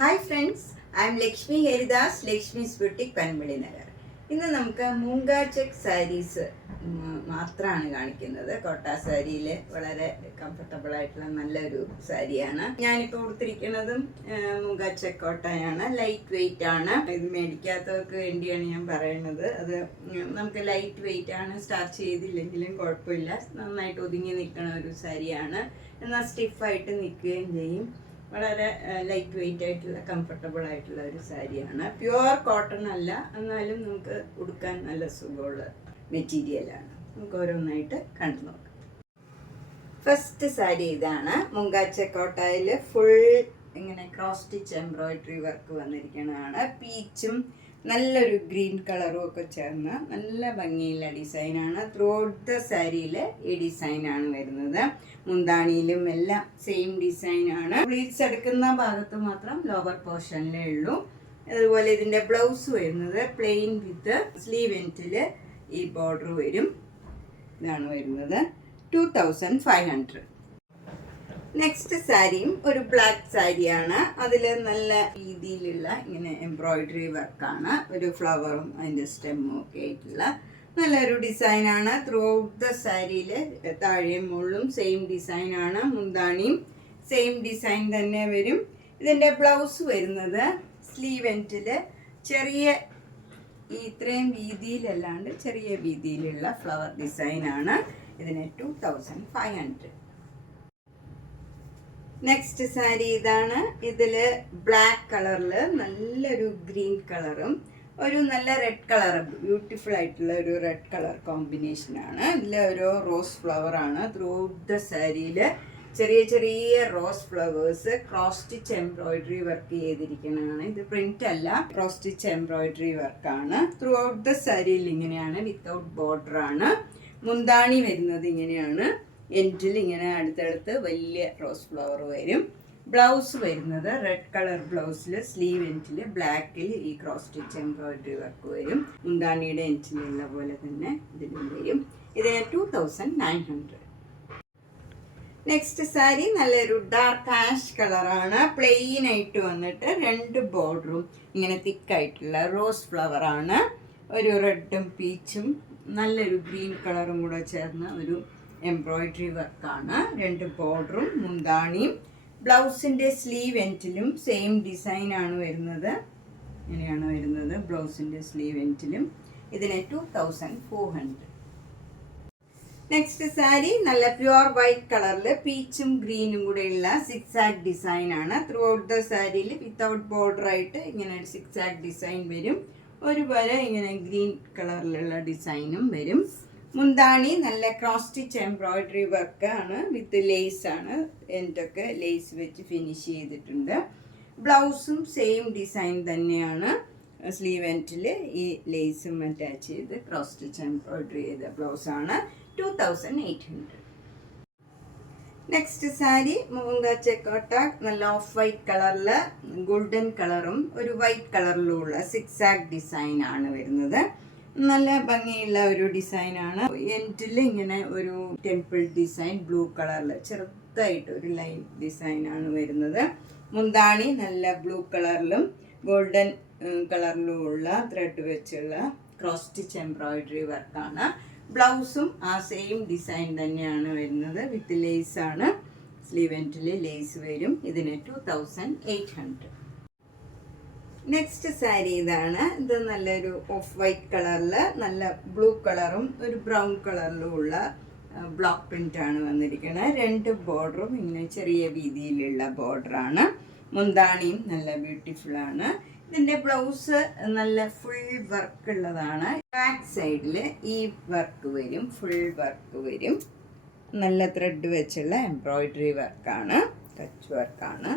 Hi friends, I am Lakshmi Haridas, Lakshmi's boutique Panampilly Nagar. ഇന്ന് നമുക്ക് മൂംഗ check saris മാത്രമാണ് കാണിക്കുന്നത്. കോട്ട സാരിയിൽ വളരെ കംഫർട്ടബിൾ ആയിട്ടുള്ള നല്ലൊരു സാരിയാണ്. ഞാനിപ്പോൾ കൊടുത്തിരിക്കുന്നതും മൂംഗ ചെക്ക് കോട്ടയാണ്. ലൈറ്റ് വെയിറ്റ് ആണ്. ഇത് മേടിക്കാത്തവർക്ക് വേണ്ടിയാണ് ഞാൻ പറയുന്നത്. അത് നമുക്ക് ലൈറ്റ് വെയിറ്റ് ആണ്. സ്റ്റാർച്ച് ചെയ്തില്ലെങ്കിലും കുഴപ്പമില്ല. നന്നായിട്ട് ഒതുങ്ങി നിൽക്കുന്ന ഒരു സാരിയാണ്. എന്നാൽ സ്റ്റിഫായിട്ട് നിൽക്കുകയും ചെയ്യും. വളരെ ലൈറ്റ് വെയിറ്റ് ആയിട്ടുള്ള കംഫർട്ടബിൾ ആയിട്ടുള്ള ഒരു സാരിയാണ്. പ്യുവർ കോട്ടൺ അല്ല, എന്നാലും നമുക്ക് ഉടുക്കാൻ നല്ല സുഖമുള്ള മെറ്റീരിയലാണ്. നമുക്ക് ഓരോന്നായിട്ട് കണ്ടു നോക്കാം. ഫസ്റ്റ് സാരി ഇതാണ്. മൂംഗ ചെക്ക് കോട്ടയിൽ ഫുൾ ഇങ്ങനെ ക്രോസ് സ്റ്റിച്ച് എംബ്രോയിഡറി വർക്ക് വന്നിരിക്കുന്നതാണ്. പീച്ചും നല്ലൊരു ഗ്രീൻ കളറും ഒക്കെ ചേർന്ന് നല്ല ഭംഗിയുള്ള ഡിസൈനാണ്. ത്രൂ ഔട്ട് ദ സാരിയിൽ ഈ ഡിസൈനാണ് വരുന്നത്. മുന്താണിയിലും എല്ലാം സെയിം ഡിസൈനാണ്. പ്ലീറ്റ്സ് എടുക്കുന്ന ഭാഗത്ത് മാത്രം ലോവർ പോർഷനിലേ ഉള്ളൂ. അതുപോലെ ഇതിൻ്റെ ബ്ലൗസ് വരുന്നത് പ്ലെയിൻ വിത്ത് സ്ലീവ് എൻഡിൽ ഈ ബോർഡർ വരും. ഇതാണ് വരുന്നത്. 2500. നെക്സ്റ്റ് സാരിയും ഒരു ബ്ലാക്ക് സാരിയാണ്. അതിൽ നല്ല രീതിയിലുള്ള ഇങ്ങനെ എംബ്രോയിഡറി വർക്കാണ്. ഒരു ഫ്ലവറും അതിൻ്റെ സ്റ്റെമ്മും ഒക്കെ ആയിട്ടുള്ള നല്ലൊരു ഡിസൈനാണ്. ത്രൂ ഔട്ട് ദ സാരിയിൽ താഴെയും മുകളിലും സെയിം ഡിസൈനാണ്. മുന്താണിയും സെയിം ഡിസൈൻ തന്നെ വരും. ഇതിൻ്റെ ബ്ലൗസ് വരുന്നത് സ്ലീവ് എൻഡിൽ ചെറിയ ഇത്രയും വീതിയിലല്ലാണ്ട് ചെറിയ വീതിയിലുള്ള ഫ്ലവർ ഡിസൈനാണ്. ഇതിന് 2500. നെക്സ്റ്റ് സാരി ഇതാണ്. ഇതിൽ ബ്ലാക്ക് കളറിൽ നല്ലൊരു ഗ്രീൻ കളറും ഒരു നല്ല റെഡ് കളറും ബ്യൂട്ടിഫുൾ ആയിട്ടുള്ള ഒരു റെഡ് കളർ കോമ്പിനേഷനാണ്. ഇതിൽ ഒരു റോസ് ഫ്ലവറാണ്. ത്രൂ ഔട്ട് ദ സാരിയിൽ ചെറിയ ചെറിയ rose flowers cross stitch embroidery work ചെയ്തിരിക്കുന്നതാണ്. ഇത് പ്രിന്റ് അല്ല, ക്രോസ് സ്റ്റിച്ച് എംബ്രോയിഡറി വർക്കാണ്. ത്രൂ ഔട്ട് ദ സാരിയിൽ ഇങ്ങനെയാണ്. വിത്തൗട്ട് ബോർഡർ ആണ്. മുന്താണി വരുന്നത് ഇങ്ങനെയാണ്. എൻഡിൽ ഇങ്ങനെ അടുത്തടുത്ത് വലിയ റോസ് ഫ്ലവർ വരും. ബ്ലൗസ് വരുന്നത് റെഡ് കളർ ബ്ലൗസിൽ സ്ലീവ് എൻഡിൽ ബ്ലാക്കിൽ ഈ ക്രോസ് സ്റ്റിച്ച് എംബ്രോയിഡറി വർക്ക് വരും. മുന്താണിയുടെ എൻഡിലുള്ള പോലെ തന്നെ ഇതിലും വരും. ഇതിന് 2900. നെക്സ്റ്റ് സാരി നല്ലൊരു ഡാർക്ക് ആഷ് കളറാണ്. പ്ലെയിൻ ആയിട്ട് വന്നിട്ട് രണ്ട് ബോർഡറും ഇങ്ങനെ തിക്കായിട്ടുള്ള റോസ് ഫ്ലവറാണ്. ഒരു റെഡും പീച്ചും നല്ലൊരു ഗ്രീൻ കളറും കൂടെ ചേർന്ന ഒരു എംബ്രോയിഡറി വർക്കാണ്. രണ്ട് ബോർഡറും മുന്താണിയും. ബ്ലൗസിൻ്റെ സ്ലീവ് എൻഡിലും സെയിം ഡിസൈനാണ് വരുന്നത്. ഇങ്ങനെയാണ് വരുന്നത് ബ്ലൗസിൻ്റെ സ്ലീവ് എൻഡിലും. ഇതിന് 2400. നെക്സ്റ്റ് സാരി നല്ല പ്യുവർ വൈറ്റ് കളറിൽ പീച്ചും ഗ്രീനും കൂടെയുള്ള സിക്സാക് ഡിസൈനാണ്. ത്രൂ ഔട്ട് ദ സാരിയിൽ വിത്തൗട്ട് ബോർഡർ ആയിട്ട് ഇങ്ങനെ സിക്സാക് ഡിസൈൻ വരും. ഒരു വരെ ഇങ്ങനെ ഗ്രീൻ കളറിലുള്ള ഡിസൈനും വരും. മുന്താണി നല്ല ക്രോസ് സ്റ്റിച്ച് എംബ്രോയിഡറി വർക്കാണ്. വിത്ത് ലേസ് ആണ്. എൻഡൊക്കെ ലേസ് വെച്ച് ഫിനിഷ് ചെയ്തിട്ടുണ്ട്. ബ്ലൗസും സെയിം ഡിസൈൻ തന്നെയാണ്. സ്ലീവ് എൻഡിൽ ഈ ലേസും അറ്റാച്ച് ചെയ്ത് ക്രോസ് സ്റ്റിച്ച് എംബ്രോയിഡറി ചെയ്ത ബ്ലൗസാണ്. 2800. നെക്സ്റ്റ് സാരി മൂംഗ ചെക്ക് കോട്ട നല്ല ഓഫ് വൈറ്റ് കളറിൽ ഗോൾഡൻ കളറും ഒരു വൈറ്റ് കളറിലുള്ള സിക്സാക് ഡിസൈനാണ് വരുന്നത്. നല്ല ഭംഗിയുള്ള ഒരു ഡിസൈനാണ്. എൻഡിൽ ഇങ്ങനെ ഒരു ടെമ്പിൾ ഡിസൈൻ ബ്ലൂ കളറിൽ ചെറുതായിട്ട് ഒരു ലൈൻ ഡിസൈനാണ് വരുന്നത്. മുന്താണി നല്ല ബ്ലൂ കളറിലും ഗോൾഡൻ കളറിലുമുള്ള ത്രെഡ് വെച്ചുള്ള ക്രോസ് സ്റ്റിച്ച് എംബ്രോയിഡറി വർക്കാണ്. ബ്ലൗസും ആ സെയിം ഡിസൈൻ തന്നെയാണ് വരുന്നത്. വിത്ത് ലേസ് ആണ്. സ്ലീവ് എൻഡിൽ ലേസ് വരും. ഇതിന് 2800. നെക്സ്റ്റ് സാരി ഇതാണ്. ഇത് നല്ലൊരു ഓഫ് വൈറ്റ് കളറിൽ നല്ല ബ്ലൂ കളറും ഒരു ബ്രൗൺ കളറിലും ഉള്ള ബ്ലോക്ക് പ്രിന്റ് ആണ് വന്നിരിക്കുന്നത്. രണ്ട് ബോർഡറും ഇങ്ങനെ ചെറിയ വീതിയിലുള്ള ബോർഡറാണ്. മുന്താണിയും നല്ല ബ്യൂട്ടിഫുൾ ആണ്. ഇതിൻ്റെ ബ്ലൗസ് നല്ല ഫുൾ വർക്ക് ഉള്ളതാണ്. ബാക്ക് സൈഡിൽ ഈ വർക്ക് വരും. ഫുൾ വർക്ക് വരും. നല്ല ത്രെഡ് വെച്ചുള്ള എംബ്രോയിഡറി വർക്കാണ്. ടച്ച് വർക്കാണ്.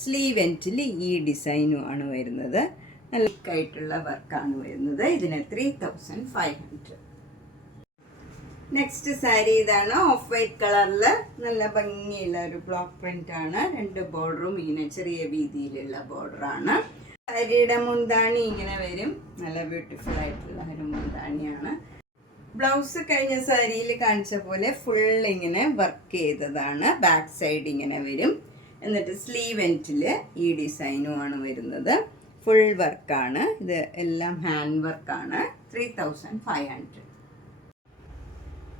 സ്ലീവ് എൻഡിൽ ഈ ഡിസൈനും ആണ് വരുന്നത്. നല്ല ആയിട്ടുള്ള വർക്കാണ് വരുന്നത്. ഇതിന് 3500. നെക്സ്റ്റ് സാരി ഇതാണ്. ഓഫ് വൈറ്റ് കളറിൽ നല്ല ഭംഗിയുള്ള ഒരു ബ്ലോക്ക് പ്രിന്റ് ആണ്. രണ്ട് ബോർഡറും ഇങ്ങനെ ചെറിയ വീതിയിലുള്ള ബോർഡറാണ്. സാരിയുടെ മുന്താണി ഇങ്ങനെ വരും. നല്ല ബ്യൂട്ടിഫുൾ ആയിട്ടുള്ള ഒരു മുന്താണിയാണ്. ബ്ലൗസ് കഴിഞ്ഞ സാരിയിൽ കാണിച്ച പോലെ ഫുൾ ഇങ്ങനെ വർക്ക് ചെയ്തതാണ്. ബാക്ക് സൈഡ് ഇങ്ങനെ വരും. എന്നിട്ട് സ്ലീവ് എൻഡിൽ ഈ ഡിസൈനുമാണ് വരുന്നത്. ഫുൾ വർക്കാണ് ഇത്, എല്ലാം ഹാൻഡ് വർക്കാണ്. 3500.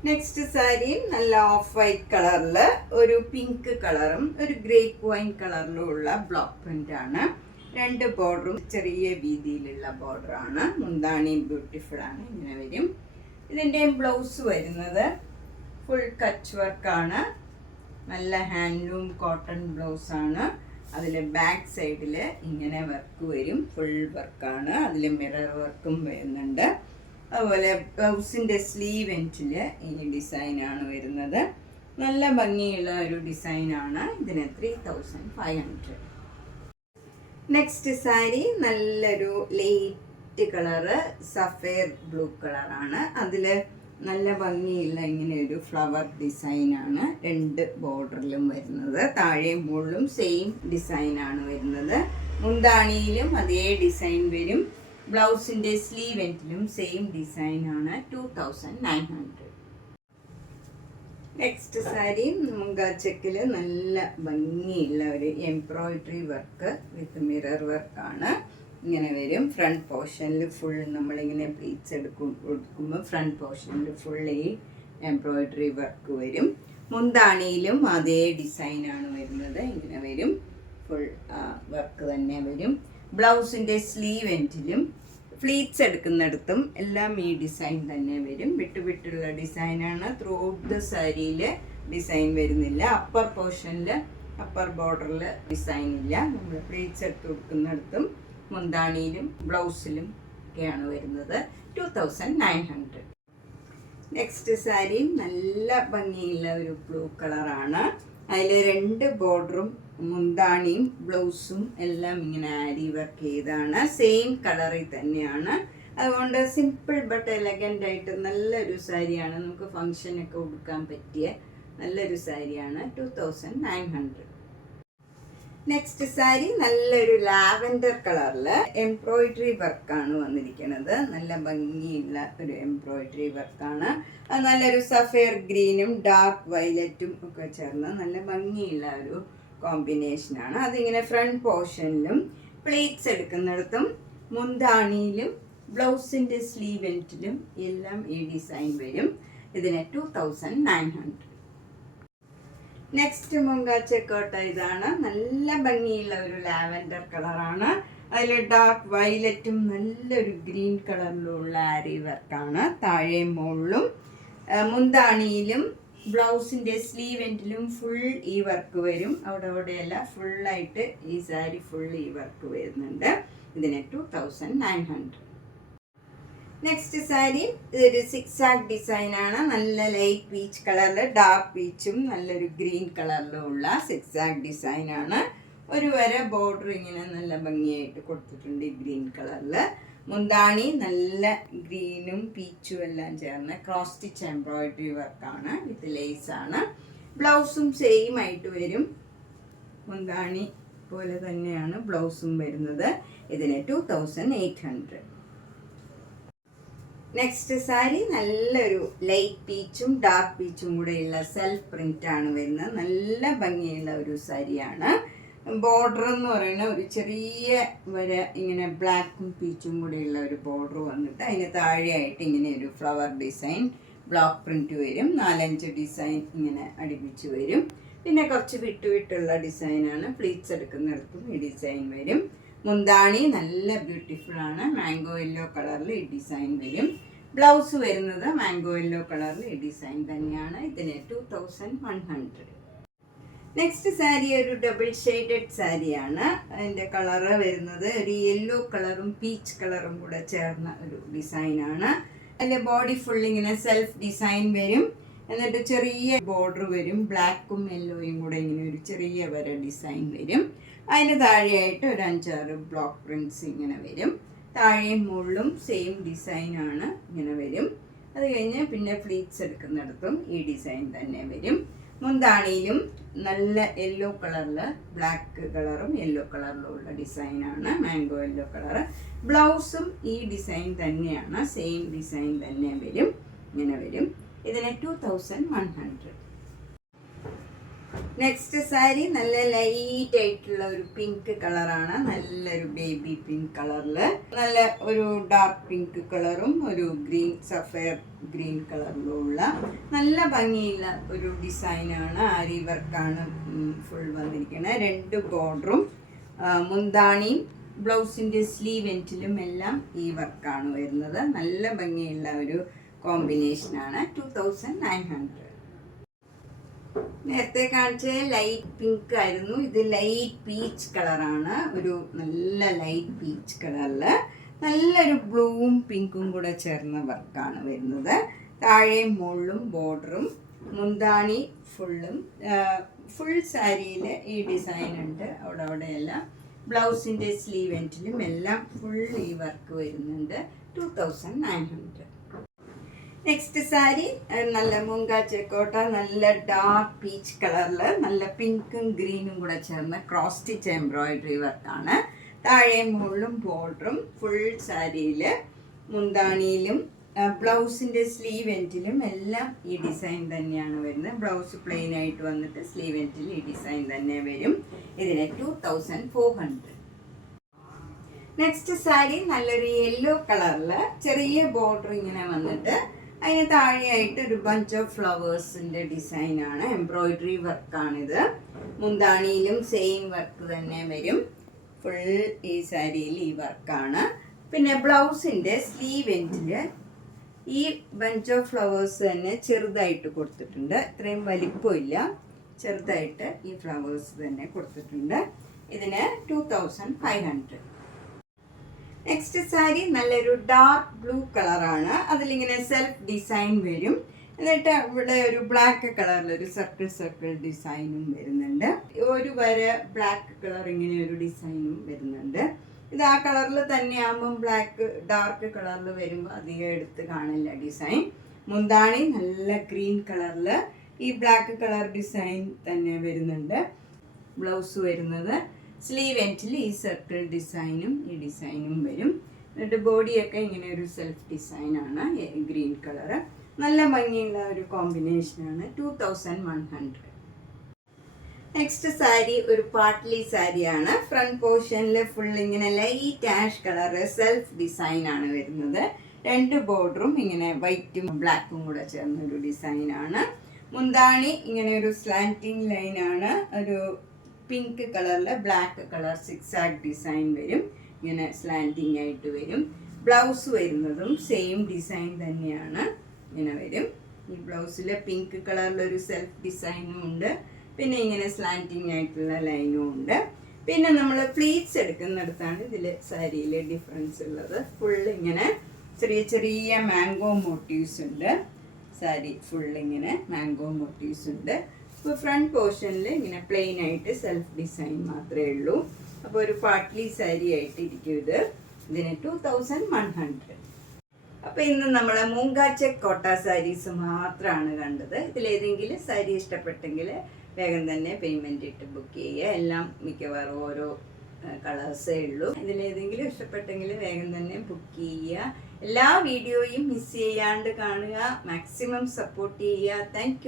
നെക്സ്റ്റ് സാരി നല്ല ഓഫ് വൈറ്റ് കളറിൽ ഒരു പിങ്ക് കളറും ഒരു ഗ്രേപ്പ് വൈൻ കളറിലും ഉള്ള ബ്ലോക്ക് പ്രിന്റ് ആണ്. 2 ബോർഡറും ചെറിയ വീതിയിലുള്ള ബോർഡറാണ്. മുന്താണി ബ്യൂട്ടിഫുൾ ആണ്, ഇങ്ങനെ വരും. ഇതിൻ്റെ ബ്ലൗസ് വരുന്നത് ഫുൾ കച്ച് വർക്കാണ്. നല്ല ഹാൻഡ്ലൂം കോട്ടൺ ബ്ലൗസാണ്. അതിൽ ബാക്ക് സൈഡിൽ ഇങ്ങനെ വർക്ക് വരും, ഫുൾ വർക്കാണ്. അതിൽ മിറർ വർക്കും വരുന്നുണ്ട്. അതുപോലെ ബ്ലൗസിൻ്റെ സ്ലീവ് എൻഡിൽ ഈ ഡിസൈനാണ് വരുന്നത്. നല്ല ഭംഗിയുള്ള ഒരു ഡിസൈനാണ്. ഇതിന് 3500. നെക്സ്റ്റ് സാരി നല്ലൊരു ലൈറ്റ് കളറ് സഫേർ ബ്ലൂ കളറാണ്. അതിൽ നല്ല ഭംഗിയുള്ള ഇങ്ങനെ ഒരു ഫ്ലവർ ഡിസൈനാണ് 2 ബോർഡറിലും വരുന്നത്. താഴെയും മുകളിലും സെയിം ഡിസൈനാണ് വരുന്നത്. മുന്താണിയിലും അതേ ഡിസൈൻ വരും. ബ്ലൗസിൻ്റെ സ്ലീവ് എൻഡിലും സെയിം ഡിസൈനാണ്. 2900. നെക്സ്റ്റ് സാരി മുങ്കാ ചെക്കിൽ നല്ല ഭംഗിയുള്ള ഒരു എംബ്രോയിഡറി വർക്ക് വിത്ത് മിറർ വർക്കാണ്. ഇങ്ങനെ വരും. ഫ്രണ്ട് പോർഷനിൽ ഫുൾ നമ്മളിങ്ങനെ പ്ലീറ്റ്സ് എടുക്കുമ്പോൾ ഫ്രണ്ട് പോർഷനിൽ ഫുൾ ഈ എംബ്രോയിഡറി വർക്ക് വരും. മുന്താണിയിലും അതേ ഡിസൈനാണ് വരുന്നത്. ഇങ്ങനെ വരും, ഫുൾ വർക്ക് തന്നെ വരും. ബ്ലൗസിൻ്റെ സ്ലീവ് എൻഡിലും ഫ്ലീറ്റ്സ് എടുക്കുന്നിടത്തും എല്ലാം ഈ ഡിസൈൻ തന്നെ വരും. വിട്ടുള്ള ഡിസൈനാണ്. ത്രൂ ഔട്ട് ദ സാരിയിൽ ഡിസൈൻ വരുന്നില്ല. അപ്പർ പോർഷനിൽ അപ്പർ ബോർഡറിൽ ഡിസൈൻ ഇല്ല. നമ്മൾ പ്ലീറ്റ്സ് എടുത്ത് കൊടുക്കുന്നിടത്തും മുന്താണിയിലും ബ്ലൗസിലും ഒക്കെയാണ് വരുന്നത്. 2900. നെക്സ്റ്റ് സാരി നല്ല ഭംഗിയുള്ള ഒരു ബ്ലൂ കളറാണ്. അതിൽ 2 ബോർഡറും മുന്താണിയും ബ്ലൗസും എല്ലാം ഇങ്ങനെ ആരി വർക്ക് ചെയ്താണ്. സെയിം കളറിൽ തന്നെയാണ്. അതുകൊണ്ട് സിമ്പിൾ ബട്ട് എലഗൻ്റ് ആയിട്ട് നല്ലൊരു സാരിയാണ്. നമുക്ക് ഫങ്ഷനൊക്കെ ഉടുക്കാൻ പറ്റിയ നല്ലൊരു സാരിയാണ്. 2900. നെക്സ്റ്റ് സാരി നല്ലൊരു ലാവൻഡർ കളറിൽ എംബ്രോയിഡറി വർക്കാണ് വന്നിരിക്കുന്നത്. നല്ല ഭംഗിയുള്ള ഒരു എംബ്രോയിഡറി വർക്കാണ്. അത് നല്ലൊരു സഫയർ ഗ്രീനും ഡാർക്ക് വയലറ്റും ഒക്കെ ചേർന്ന് നല്ല ഭംഗിയുള്ള ഒരു കോമ്പിനേഷനാണ്. അതിങ്ങനെ ഫ്രണ്ട് പോർഷനിലും പ്ലേറ്റ്സ് എടുക്കുന്നിടത്തും മുന്താണിയിലും ബ്ലൗസിൻ്റെ സ്ലീവ് എൻഡിലും എല്ലാം ഈ ഡിസൈൻ വരും. ഇതിന് 2900. നെക്സ്റ്റ് മുങ്കാ ചെക്കോട്ട ഇതാണ്. നല്ല ഭംഗിയുള്ള ഒരു ലാവൻഡർ കളറാണ്. അതിൽ ഡാർക്ക് വയലറ്റും നല്ലൊരു ഗ്രീൻ കളറിലുള്ള ആരി വർക്കാണ്. താഴെയും മുകളിലും മുന്താണിയിലും ബ്ലൗസിൻ്റെ സ്ലീവ് എൻഡിലും ഫുൾ ഈ വർക്ക് വരും. അവിടെയല്ല, ഫുള്ളായിട്ട് ഈ സാരി ഫുൾ ഈ വർക്ക് വരുന്നുണ്ട്. ഇതിന് 2900. നെക്സ്റ്റ് സാരി ഇതൊരു സിക്സാക് ഡിസൈനാണ്. നല്ല ലൈറ്റ് പീച്ച് കളറിൽ ഡാർക്ക് പീച്ചും നല്ലൊരു ഗ്രീൻ കളറിലും ഉള്ള സിക്സാക് ഡിസൈനാണ്. ഒരു വര ബോർഡർ ഇങ്ങനെ നല്ല ഭംഗിയായിട്ട് കൊടുത്തിട്ടുണ്ട് ഈ ഗ്രീൻ കളറിൽ. മുന്താണി നല്ല ഗ്രീനും പീച്ചും എല്ലാം ചേർന്ന് ക്രോസ് സ്റ്റിച്ച് എംബ്രോയിഡറി വർക്കാണ് വിത്ത് ലേസാണ്. ബ്ലൗസും സെയിം ആയിട്ട് വരും. മുന്താണി പോലെ തന്നെയാണ് ബ്ലൗസും വരുന്നത്. ഇതിന് 2800. നെക്സ്റ്റ് സാരി നല്ലൊരു ലൈറ്റ് പീച്ചും ഡാർക്ക് പീച്ചും കൂടെയുള്ള സെൽഫ് പ്രിന്റ് ആണ് വരുന്നത്. നല്ല ഭംഗിയുള്ള ഒരു സാരിയാണ്. ബോർഡർ എന്ന് പറയുന്ന ഒരു ചെറിയ വര ഇങ്ങനെ ബ്ലാക്കും പീച്ചും കൂടെയുള്ള ഒരു ബോർഡർ വന്നിട്ട് അതിന് താഴെയായിട്ട് ഇങ്ങനെ ഒരു ഫ്ലവർ ഡിസൈൻ ബ്ലോക്ക് പ്രിന്റ് വരും. 4-5 ഡിസൈൻ ഇങ്ങനെ അടുപ്പിച്ച് വരും. പിന്നെ കുറച്ച് വിട്ടുള്ള ഡിസൈനാണ്. പ്ലീറ്റ്സ് എടുക്കുന്നിടത്തും ഈ ഡിസൈൻ വരും. മുന്താണി നല്ല ബ്യൂട്ടിഫുൾ ആണ്. മാംഗോ യെല്ലോ കളറിൽ ഈ ഡിസൈൻ വരും. ബ്ലൗസ് വരുന്നത് മാംഗോ യെല്ലോ കളറിൽ ഈ ഡിസൈൻ തന്നെയാണ്. ഇതിന് 2100. നെക്സ്റ്റ് സാരി ഒരു ഡബിൾ ഷെയ്ഡഡ് സാരിയാണ്. അതിൻ്റെ കളറ് വരുന്നത് ഒരു യെല്ലോ കളറും പീച്ച് കളറും കൂടെ ചേർന്ന ഒരു ഡിസൈനാണ്. അതിൻ്റെ ബോഡി ഫുൾ ഇങ്ങനെ സെൽഫ് ഡിസൈൻ വരും. എന്നിട്ട് ചെറിയ ബോർഡർ വരും. ബ്ലാക്കും യെല്ലോയും കൂടെ ഇങ്ങനെ ഒരു ചെറിയ വര ഡിസൈൻ വരും. അതിന് താഴെയായിട്ട് ഒരു 5-6 ബ്ലോക്ക് പ്രിൻറ്റ്സ് ഇങ്ങനെ വരും. താഴെയും മുകളിലും സെയിം ഡിസൈനാണ് ഇങ്ങനെ വരും. അത് കഴിഞ്ഞ് പിന്നെ പ്ലീറ്റ്സ് എടുക്കുന്നിടത്തും ഈ ഡിസൈൻ തന്നെ വരും. മുന്താണിയിലും നല്ല യെല്ലോ കളറിൽ ബ്ലാക്ക് കളറും യെല്ലോ കളറിലും ഉള്ള ഡിസൈനാണ്. Mango yellow colour. ബ്ലൗസും ഈ ഡിസൈൻ തന്നെയാണ്. സെയിം ഡിസൈൻ തന്നെ വരും. ഇങ്ങനെ വരും. ഇതിന് 2100. നെക്സ്റ്റ് സാരി നല്ല ലൈറ്റ് ആയിട്ടുള്ള ഒരു പിങ്ക് കളറാണ്. നല്ലൊരു ബേബി പിങ്ക് കളറിൽ നല്ല ഒരു ഡാർക്ക് പിങ്ക് കളറും ഒരു ഗ്രീൻ സഫയർ ഗ്രീൻ കളറിലുള്ള നല്ല ഭംഗിയുള്ള ഒരു ഡിസൈനാണ്. ആരി വർക്കാണ് ഫുൾ വന്നിരിക്കുന്നത്. 2 ബോർഡറും മുന്താണിയും ബ്ലൗസിൻ്റെ സ്ലീവ് എൻഡിലും എല്ലാം ഈ വർക്കാണ് വരുന്നത്. നല്ല ഭംഗിയുള്ള ഒരു കോമ്പിനേഷനാണ്. 2900. നേരത്തെ കാണിച്ച ലൈറ്റ് പിങ്ക് ആയിരുന്നു. ഇത് ലൈറ്റ് പീച്ച് കളറാണ്. ഒരു നല്ല ലൈറ്റ് പീച്ച് കളറിൽ നല്ലൊരു ബ്ലൂവും പിങ്കും കൂടെ ചേർന്ന വർക്കാണ് വരുന്നത്. താഴെയും മുകളിലും ബോർഡറും മുന്താണി ഫുൾ സാരിയിൽ ഈ ഡിസൈൻ ഉണ്ട്. അവിടെയെല്ലാം ബ്ലൗസിൻ്റെ സ്ലീവ് എൻഡിലും എല്ലാം ഫുൾ ഈ വർക്ക് വരുന്നുണ്ട്. 2900. നെക്സ്റ്റ് സാരി നല്ല മൂങ്കാ ചെക്കോട്ട നല്ല ഡാർക്ക് പീച്ച് കളറിൽ നല്ല പിങ്കും ഗ്രീനും കൂടെ ചേർന്ന ക്രോസ് സ്റ്റിച്ച് എംബ്രോയിഡറി വർക്കാണ്. താഴെയും മുകളിലും ബോർഡറും ഫുൾ സാരിയിൽ മുന്താണിയിലും ബ്ലൗസിൻ്റെ സ്ലീവ് എൻഡിലും എല്ലാം ഈ ഡിസൈൻ തന്നെയാണ് വരുന്നത്. ബ്ലൗസ് പ്ലെയിൻ ആയിട്ട് വന്നിട്ട് സ്ലീവ് എൻഡിൽ ഈ ഡിസൈൻ തന്നെ വരും. ഇതിന് 2400. നെക്സ്റ്റ് സാരി നല്ലൊരു യെല്ലോ കളറിൽ ചെറിയ ബോർഡർ ഇങ്ങനെ വന്നിട്ട് അതിന് താഴെയായിട്ട് ഒരു ബഞ്ച് ഓഫ് ഫ്ലവേഴ്സിൻ്റെ ഡിസൈനാണ്. എംബ്രോയിഡറി വർക്കാണിത്. മുന്താണിയിലും സെയിം വർക്ക് തന്നെ വരും. ഫുൾ ഈ സാരിയിൽ ഈ വർക്കാണ്. പിന്നെ ബ്ലൗസിൻ്റെ സ്ലീവ് എൻഡിൽ ഈ ബഞ്ച് ഓഫ് ഫ്ലവേഴ്സ് തന്നെ ചെറുതായിട്ട് കൊടുത്തിട്ടുണ്ട്. ഇത്രയും വലിപ്പമില്ല, ചെറുതായിട്ട് ഈ ഫ്ലവേഴ്സ് തന്നെ കൊടുത്തിട്ടുണ്ട്. ഇതിന് 2500. നെക്സ്റ്റ് സാരി നല്ലൊരു ഡാർക്ക് ബ്ലൂ കളറാണ്. അതിലിങ്ങനെ സെൽഫ് ഡിസൈൻ വരും. എന്നിട്ട് ഇവിടെ ഒരു ബ്ലാക്ക് കളറിൽ ഒരു സർക്കിൾ ഡിസൈനും വരുന്നുണ്ട്. ഒരു വര ബ്ലാക്ക് കളർ ഇങ്ങനെ ഒരു ഡിസൈനും വരുന്നുണ്ട്. ഇത് ആ കളറിൽ തന്നെ ആകുമ്പം ഡാർക്ക് കളറിൽ വരുമ്പോൾ അധികം എടുത്ത് കാണില്ല ഡിസൈൻ. മുന്താണി നല്ല ഗ്രീൻ കളറിൽ ഈ ബ്ലാക്ക് കളർ ഡിസൈൻ തന്നെ വരുന്നുണ്ട്. ബ്ലൗസ് വരുന്നത് സ്ലീവ് എൻഡിൽ ഈ സർക്കിൾ ഡിസൈനും ഈ ഡിസൈനും വരും. എന്നിട്ട് ബോഡിയൊക്കെ ഇങ്ങനെ ഒരു സെൽഫ് ഡിസൈനാണ്. ഗ്രീൻ കളറ് നല്ല ഭംഗിയുള്ള ഒരു കോമ്പിനേഷനാണ്. 2100. നെക്സ്റ്റ് സാരി ഒരു പാട്ട്ലി സാരിയാണ്. ഫ്രണ്ട് പോർഷനിൽ ഫുൾ ഇങ്ങനെ ലൈറ്റ് ആഷ് കളറ് സെൽഫ് ഡിസൈനാണ് വരുന്നത്. 2 ബോർഡറും ഇങ്ങനെ വൈറ്റും ബ്ലാക്കും കൂടെ ചേർന്നൊരു ഡിസൈനാണ്. മുന്താണി ഇങ്ങനെ ഒരു സ്ലാന്റിങ് ലൈനാണ്. ഒരു പിങ്ക് കളറിൽ ബ്ലാക്ക് കളർ സിക്സാഗ് ഡിസൈൻ വരും. ഇങ്ങനെ സ്ലാന്റിങ് ആയിട്ട് വരും. ബ്ലൗസ് വരുന്നതും സെയിം ഡിസൈൻ തന്നെയാണ്. ഇങ്ങനെ വരും. ഈ ബ്ലൗസിൽ പിങ്ക് കളറിലൊരു സെൽഫ് ഡിസൈനും ഉണ്ട്. പിന്നെ ഇങ്ങനെ സ്ലാന്റിങ് ആയിട്ടുള്ള ലൈനും ഉണ്ട്. പിന്നെ നമ്മൾ പ്ലീറ്റ്സ് എടുക്കുന്നിടത്താണ് ഇതിൽ സാരിയിൽ ഡിഫറൻസ് ഉള്ളത്. ഫുൾ ഇങ്ങനെ ചെറിയ മാംഗോ മോട്ടീവ്സ് ഉണ്ട്. സാരി ഫുൾ ഇങ്ങനെ മാംഗോ മോട്ടീവ്സ് ഉണ്ട്. ഇപ്പോൾ ഫ്രണ്ട് പോർഷനിൽ ഇങ്ങനെ പ്ലെയിൻ ആയിട്ട് സെൽഫ് ഡിസൈൻ മാത്രമേ ഉള്ളൂ. അപ്പോൾ ഒരു പാട്ട്ലി സാരി ആയിട്ട് ഇരിക്കും ഇത്. ഇതിന് 2100. അപ്പോൾ ഇന്ന് നമ്മൾ മൂങ്കാ ചെക്ക് കോട്ട സാരീസ് മാത്രമാണ് കണ്ടത്. ഇതിലേതെങ്കിലും സാരി ഇഷ്ടപ്പെട്ടെങ്കിൽ വേഗം തന്നെ പേയ്മെൻറ്റ് ഇട്ട് ബുക്ക് ചെയ്യുക. എല്ലാം മിക്കവാറും ഓരോ കളേഴ്സേ ഉള്ളൂ. ഇതിലേതെങ്കിലും ഇഷ്ടപ്പെട്ടെങ്കിൽ വേഗം തന്നെ ബുക്ക് ചെയ്യുക. എല്ലാ വീഡിയോയും മിസ് ചെയ്യാണ്ട് കാണുക. മാക്സിമം സപ്പോർട്ട് ചെയ്യുക. താങ്ക്